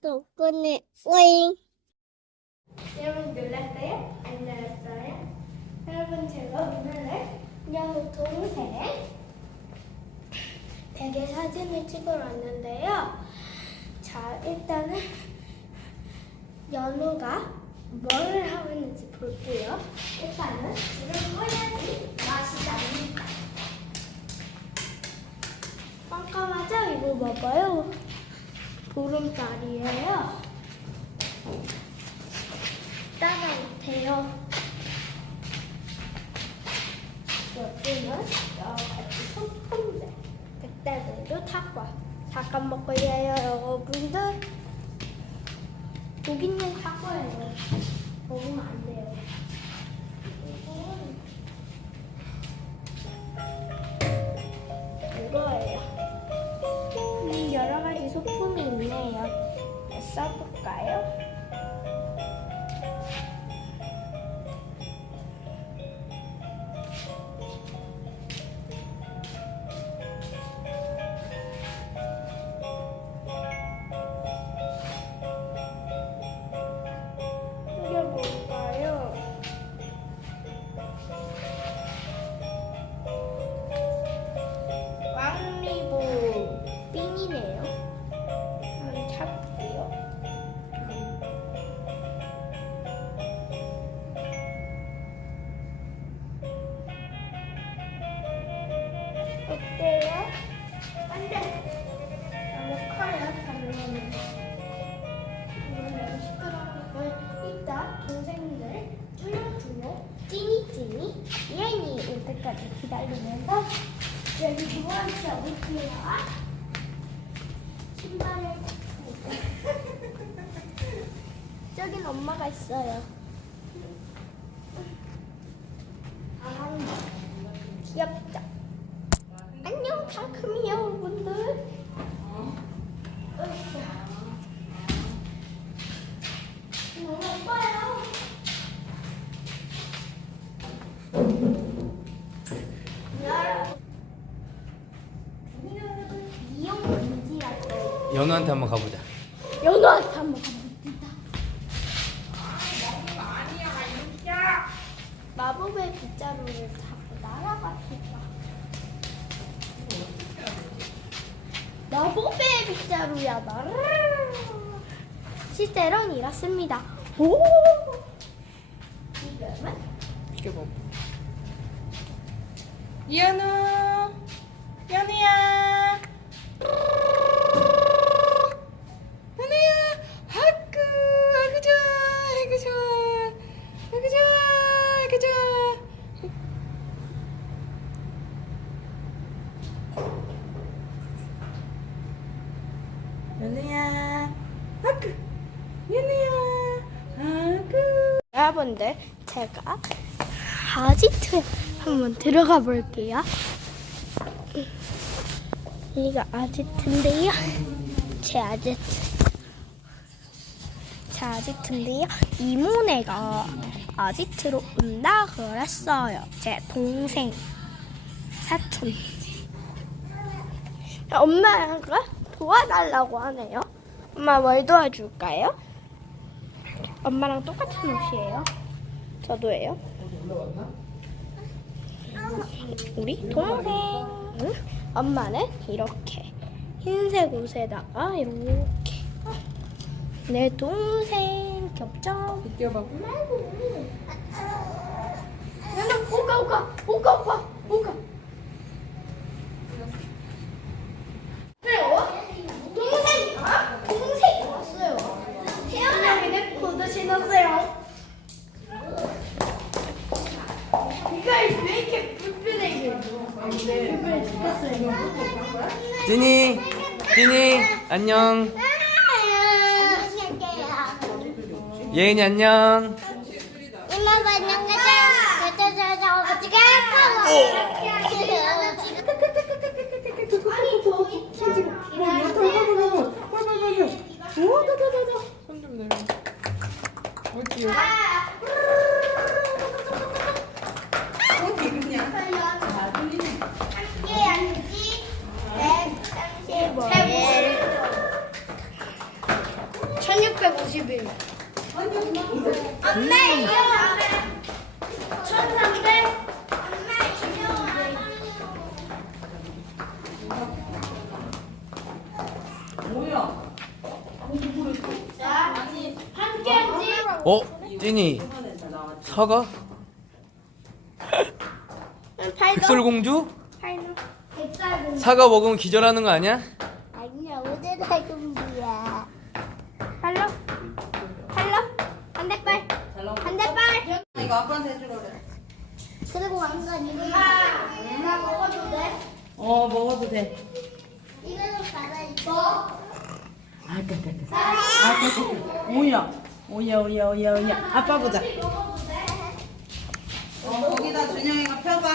독거네 오잉. 여러분 놀랐어요? 안 놀랐어요? 여러분 제가 오늘은 녀석 동생 베개 사진을 찍으러 왔는데요. 자 일단은 연우가 뭘 하고 있는지 볼게요. 일단은 불을 꺼야지 맛이 납니다. 깜깜하죠? 이거 봐봐요. 보름달이에요. 따라오세요. 여기는 여러가지 소품들, 백달들도 탁과 잠깐 먹을래요, 여러분들. 고기는 탁과예요. 먹으면 안 돼요. 기다리면서 여기 두 번째 올게요. 신발을 저긴 엄마가 있어요. 아, 귀엽죠? 안녕, 상큼이 여러분들. 어이구. 너무 예뻐요. 여러분, 이용 금지라고. 연우한테 한번 가보자. 연우한테 한번 가봅니다. 마법의 빗자루를 타고 날아갑니다. 마법의 빗자루야 날아. 실제로는 이렇습니다. 오. 지금은 비켜봐. 연우, 연우야. 연우야, 아구, 아구 좋아, 아구 좋아, 아구 좋아, 아구 좋아. 연우야, 아구, 연우야, 여러분들 제가 아지트 한번 들어가 볼게요. 여기가 아지트인데요. 제 아지트. 제 아지트인데요. 이모네가 아지트로 온다 그랬어요. 제 동생 사촌. 엄마가 도와달라고 하네요. 엄마 뭘 도와줄까요? 엄마랑 똑같은 옷이에요. 저도예요. 우리 동생. 응? 엄마는 이렇게 흰색 옷에다가 이렇게. 내 동생 겹쳐. 뛰어봐. 오가 오가 오가 오가. 그래요? 동생이가 동생이 왔어요. 태연이는 구두 신었어요. 네가 왜 이렇게 불편해? 불편해 죽겠어요. 찐이, 찐이, 안녕. 예은이 안녕. 엄마 안녕하세요. 저저저 어떻게 할까? 아니 저희 손좀 내려. 어디? 어디 그냥. 함께 앉지. 네, 135일. 엄마 이거 1300 뭐야? 한 개지 어? 찐이 사과? 백설공주? 백살공 사과 먹으면 기절하는 거 아니야? 아니야 어제 달금이야 할로 할로 반대발 반대발 이거 아빠한테 해주라 그래. 그리고 왕관 이거 아, 나 먹어도 돼? 어 먹어도 돼. 이거도 받아있어 아, 까까까. 아, 까까까. 오야. 오야, 오야, 오야, 오야. 아빠 보자. 어, 거기다 준영이가 펴봐.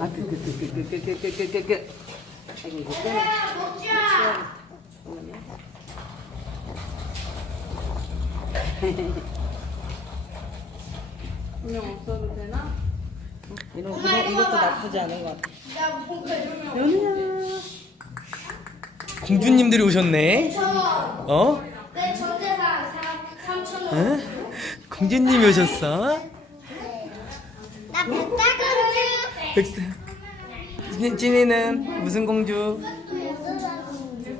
아, 그, 그, 그, 그, 그, 그, 그, 그, 그, 그, 그. 아이고, 이거 또. 준영 없어도 되나? 이런, 이런, 이것도 나쁘지 않은 것 같아. 연우야. 공주님들이 오셨네. 어? 내 전재산 3천 원 응? 공주님이 오셨어? 나 백달금이야 백스. 찐- 찐이는 무슨 공주?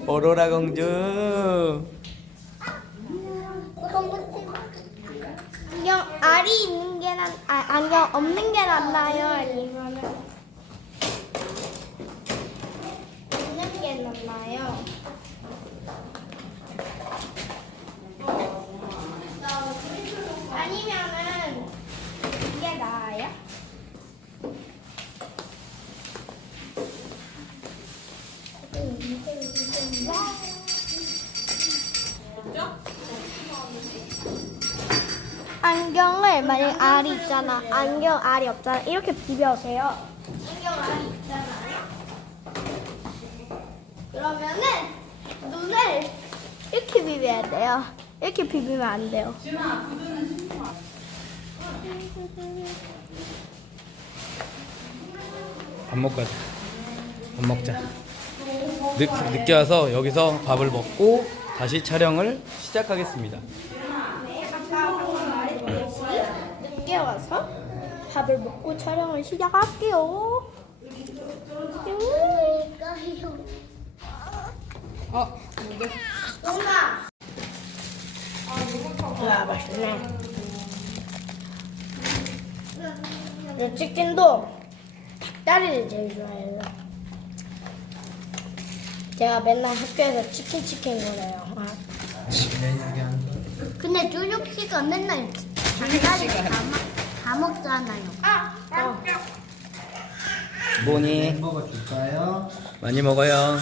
오로라 공주. 안경 알이 있는 게 난, 아, 안경 없는 게 낫나요? 아니면 있는 게 낫나요? 알이 있잖아. 안경 알이 없잖아. 이렇게 비벼세요. 안경 알이 있잖아요. 그러면은 눈을 이렇게 비벼야 돼요. 이렇게 비비면 안 돼요. 밥 먹고 가자. 밥 먹자. 늦, 늦게 와서 여기서 밥을 먹고 다시 촬영을 시작하겠습니다. 늦게 와서 밥을 먹고 촬영을 시작할게요. 어, 뭔데? 엄마. 와 맛있네. 내 치킨도 닭다리를 제일 좋아해요. 제가 맨날 학교에서 치킨 치킨 거래요. 아, 근데 쭈죽 씨가 맨날 닭다리 다, 먹- 다 먹잖아요 어. 뭐니? 햄버거 줄까요? 많이 먹어요.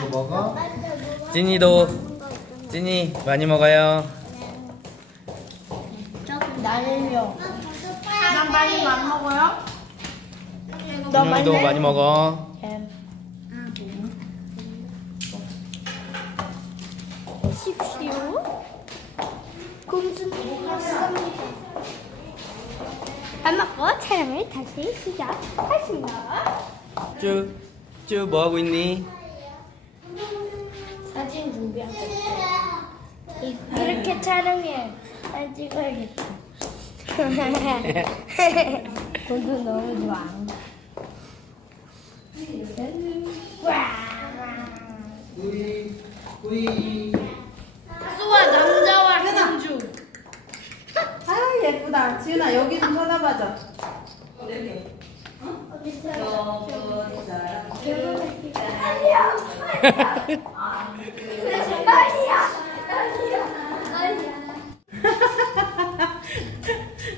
먹는 거 먹어? 찐이도 찐이 많이 먹어요. 나는요. 난 많이 안 먹어요. 너 준영이도 많이 먹어. 십시오. 공주님 감사합니다. 밥 먹고 촬영을 다시 시작하겠습니다. 쭈, 쭈, 뭐 하고 있니? 사진 준비하고 있어요. 이렇게 촬영해. 사진 찍어야겠다. 공주 너무 좋아. 우이 우이 수와 남자와 공주. 아, 예쁘다. 지은아, 여기 좀 쳐다봐줘.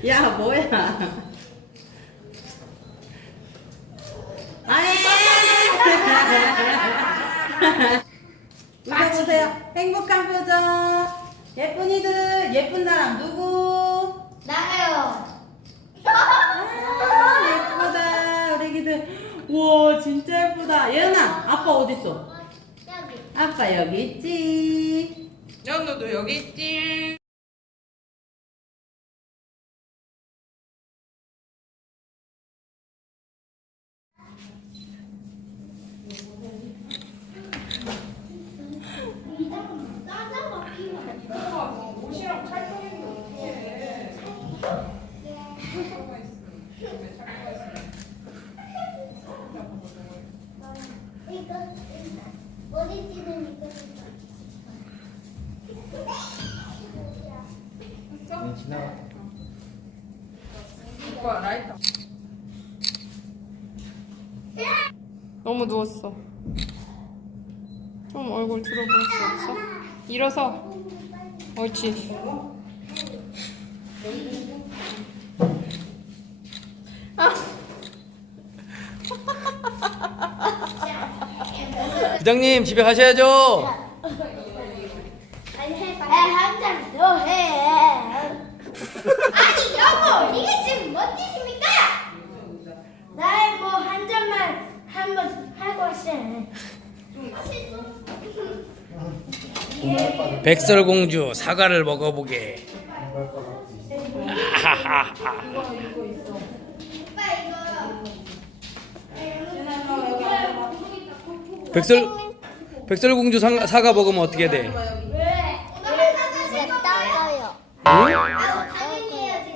야, 뭐야. 아이! 웃어보세요. 행복한 표정. 예쁜이들, 예쁜 사람 누구? 나요. 아, 예쁘다. 우리 애기들. 우와, 진짜 예쁘다. 예은아, 아빠 어딨어? 여기. 아빠 여기 있지. 연우도 여기 있지. 이거 머리 찌는 이거 네, 지나가. 오빠 라이터. 너무 누웠어. 좀 얼굴 들어볼 수 없어? 일어서. 옳지. 부장님 집에 가셔야죠. 아니 해봐 한잔더 해. 아니 여보 이게 지금 뭔 짓입니까? 나이 뭐한 잔만 한번 백설공주 사과를 먹어보게. 백설 백설공주 상- 사과 먹으면 어떻게 돼? 왜? 떠요. 응? 아 당연히 해야지.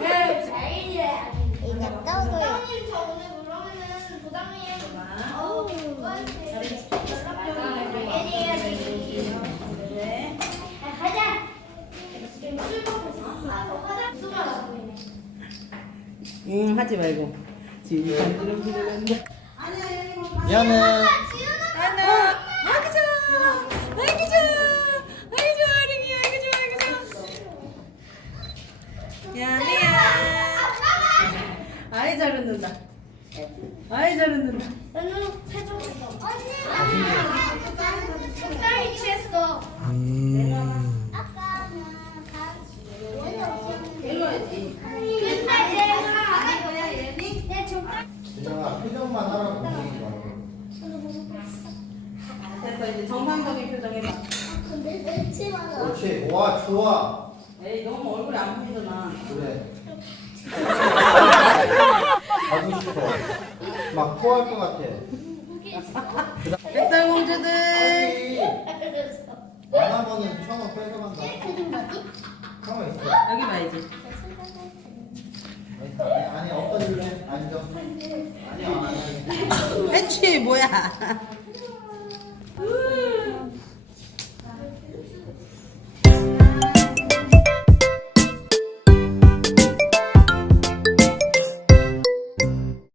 네, 당연히 해야지. 이제 떠요. 부장님 저 오늘 그러면은 부장님 어우 누구한테 연락하면 당연히 해야지. 아, 가자. 지금 술 먹고 있어. 아, 화장 수만 하고 있네. 응 하지 말고 지금 간지럼 부르는데 미안해. 하나. 아기 좋아. 아기 좋아. 아기 좋아. 아기 아기 좋아. 아기 좋아. 야 미야. 아이 잘 웃는다 아이 잘 웃는다 나는 해줘. 언니. 적당히 취했어. 음. 아까는 같이 원래 일로 와야지 근데 내가 뭐야 얘니? 내 적당. 지나가. 표정만 하라고 움직이지 말고. 됐어 이제 정상적인 표정 해봐 근데 내 치마가. 그렇지. 와, 좋아. 에이 너무 얼굴이 안 보이잖아 그래. 가고 싶어. 막 토할 것 같아. 백설 공주들 빨리. 안 하면은 천원 뭐지? 가만 있어. 여기 봐야지 아니, 아니, 엎어질래? 앉아. 아니야, 아니. 해치 뭐야